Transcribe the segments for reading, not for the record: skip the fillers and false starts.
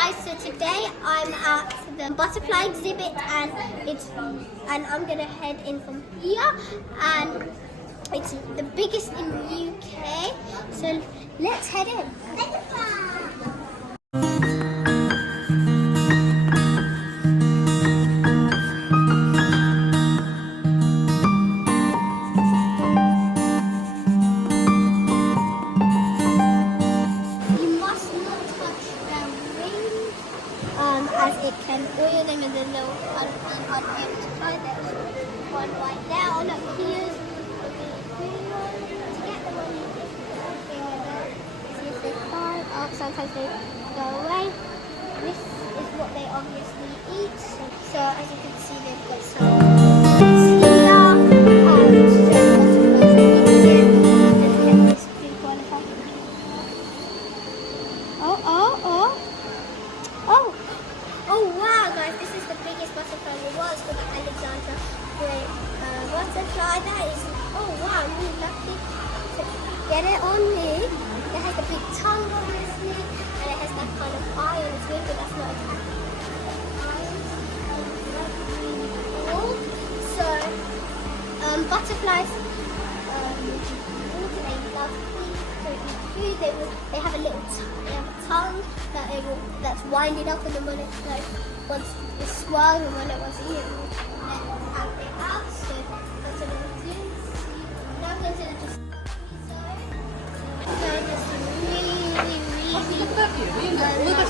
guys, so today I'm at the butterfly exhibit and I'm gonna head in from here, and it's the biggest in the UK, so let's head in. As it can oil them in the little unempty. There's one right there. Oh look, here's to get them on see if they fly. Oh, sometimes they go away. This is what they obviously eat. So as you can see, they've got some Oh wow guys, this is the biggest butterfly in the world. It's called the Alexandra Great Butterfly. That is, oh wow, I'm really lucky to get it on me. It has a big tongue obviously, and it has that kind of eye on its wing, but that's not attacking the eyes. That's really cool. So, butterflies, what do they love to eat? So eat food, they have a little tongue that's winding up, and then when it's like once it's swung and when it was eaten, then tap it out. So that's what I'm doing. Now I'm going to just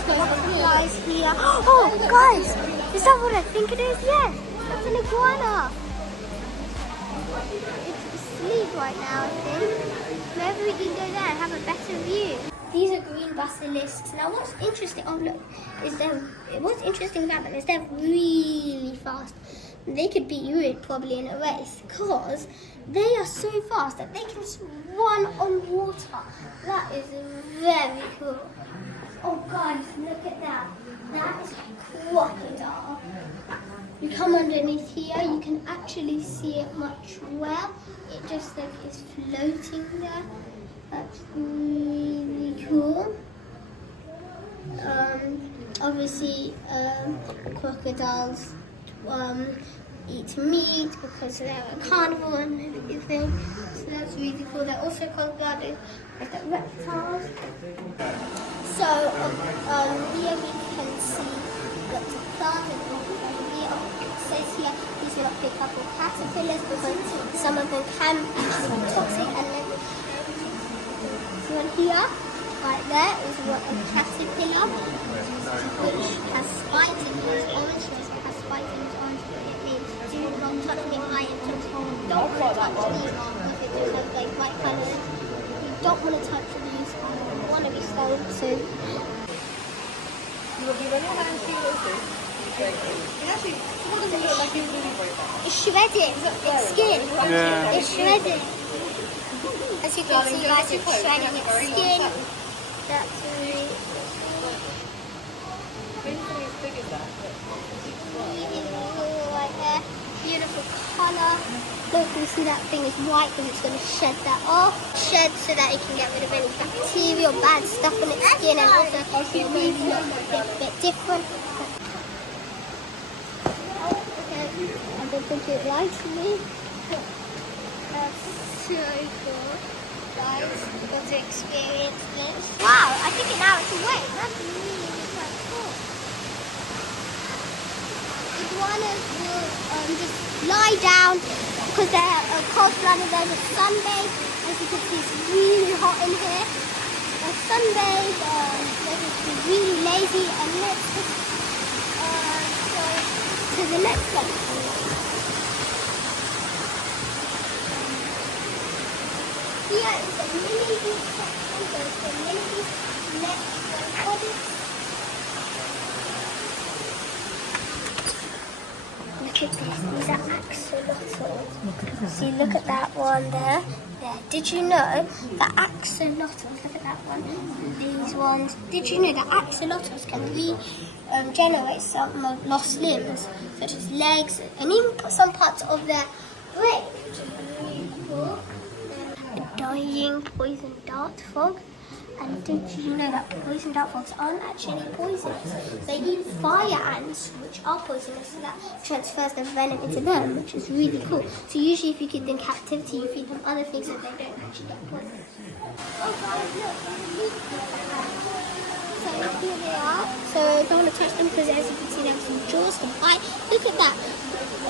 butterflies here. Oh guys, is that what I think it is? Yes, that's an iguana. It's asleep right now, I think. Maybe we can go there and have a better view. These are green basilisks. Now what's interesting, oh look, what's interesting about them is they're really fast. They could beat you probably in a race because they are so fast that they can run on water. That is very cool. Oh guys, look at that. That is a crocodile. You come underneath here, you can actually see it much well. It just like is floating there. That's really cool. Obviously, crocodiles eat meat because they're a carnivore and everything. So that's really cool. They're also called the reptiles. So here we can see lots of plants and it says here these are not big couple caterpillars because some of them can actually be toxic, and then one here, right there, is what a caterpillar, which has spikes and it's orange. It has spikes and it's orange. It means do not touch me, I am toxic. Don't want to touch these because it just has like white colours. You don't want to touch these. You want to be stoned soon. It's shredded. It's skin. Yeah. It's shredded. As you can see, guys, it's shredding its skin. That's really cool right there. Beautiful colour. Look, you see that thing is white because it's going to shed that off. Shed so that it can get rid of any bacteria or bad stuff on its skin, and also maybe look a bit different. Oh, okay. I don't think it likes me. That's so cool. Guys, we've got to experience this. Wow, I think now it's awake. That's really quite cool. Iguanas will just lie down because they're cold-blooded. They will sunbathe. As you can see, it's really hot in here. They sunbathe. They just be really lazy, and let's just go to the next one. Here is a mini beach section. There's the mini beach next one. Look at this. These are axolotls. See, look at that one there. There. Did you know that axolotls? Look at that one. These ones. Did you know that axolotls can regenerate some lost limbs, such as legs, and even some parts of their brain, which is really cool. A dying poison dart frog, And did you know that poison dart frogs aren't actually poisonous? They eat fire ants, which are poisonous, so that transfers the venom into them, which is really cool. So usually if you keep them in captivity, you feed them other things so they don't actually get poisoned. Oh guys, look, so here they are. So I don't want to touch them because as you can see they have some jaws to bite. Look at that.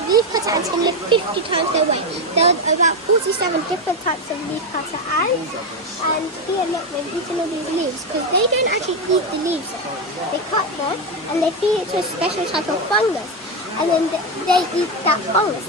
Leaf cutter ants can lift 50 times their weight. There are about 47 different types of leaf cutter ants. And here, look, they've eaten all these leaves because they don't actually eat the leaves. They cut them and they feed it to a special type of fungus. And then they eat that fungus.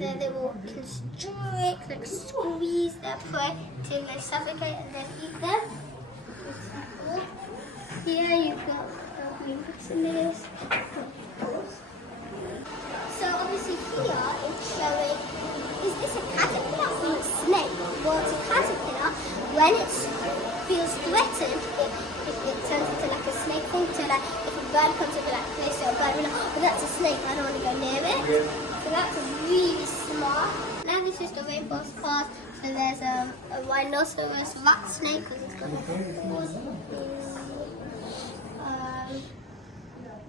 They will constrict, like squeeze their prey till they suffocate and then eat them. Here you've got green chrysalis. So obviously here it's showing, is this a caterpillar or a snake? Well, it's a caterpillar. When it feels threatened, it turns into like a snake thing. So like if a bird comes over like this or a bird will like, oh that's a snake, I don't want to go near it. So that's really smart. Now this is the rainforest path. So there's a rhinoceros rat snake because it's got like a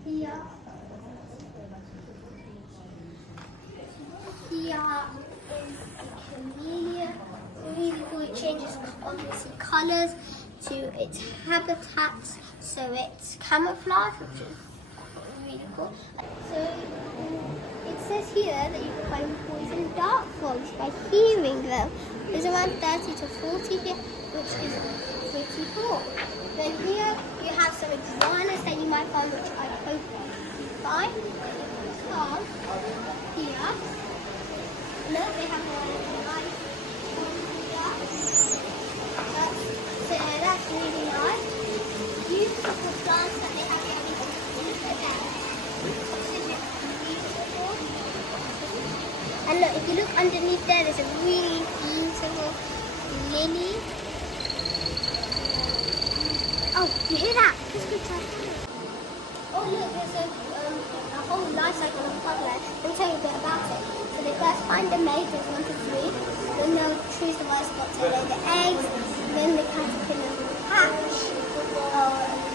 here. Here is a chameleon. Really cool. It changes obviously colours to its habitats. So it's camouflage, which is really cool. So it says here that you can find poison dart frogs by hearing them. There's around 30 to 40 here, which is pretty cool. Then here you have some iguanas that you might find, which I hope you find. Come here. Look, they have a nice here. So that's really nice. Beautiful plants that they have here. Look at that. And look, if you look underneath there, there's a really beautiful lily. Oh, you hear that? Let's go try it. Oh look, there's a whole life cycle of butterfly. Let me tell you a bit about it. So they first find the mate, there's 1 to 3. Then they'll choose the right spot to lay the eggs. Then the caterpillar will hatch.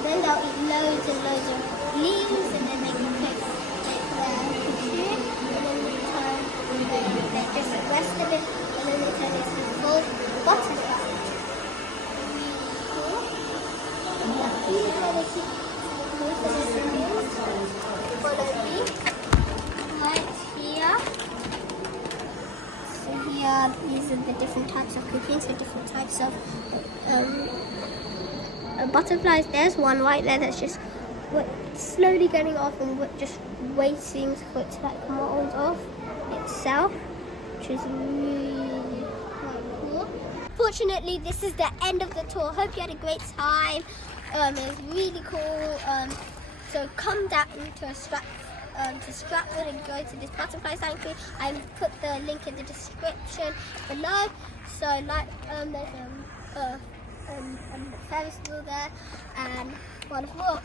Then they'll eat loads and loads of leaves, and then they can take their cocoon, and then they just rest a bit, and then they turn into a full butterfly. These are the keep most of the things. Follow me right here. So here, these are the different types of cocoons, so different types of butterflies. There's one right there that's just slowly getting off and just waiting for it to like mold off itself, which is really quite cool. Fortunately, this is the end of the tour. Hope you had a great time. It was really cool. So come down to Stratford and go to this butterfly sanctuary. I put the link in the description below. So like there's Ferris wheel there and wonderful.